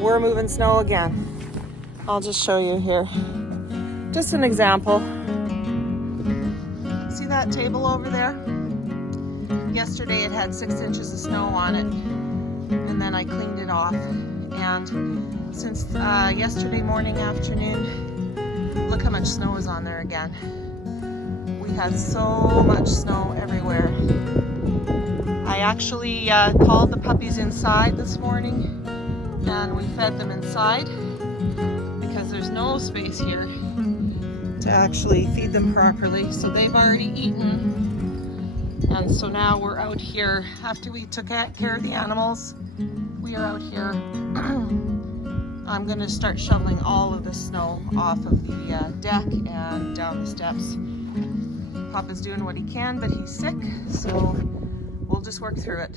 we're moving snow again. I'll just show you here. Just an example. See that table over there? Yesterday it had 6 inches of snow on it, and then I cleaned it off. And since yesterday morning, afternoon, look how much snow is on there again. We had so much snow everywhere. I actually called the puppies inside this morning, and we fed them inside because there's no space here to actually feed them properly. So they've already eaten. And so now we're out here, after we took care of the animals, we are out here. I'm going to start shoveling all of the snow off of the deck and down the steps. Papa's doing what he can, but he's sick, so we'll just work through it.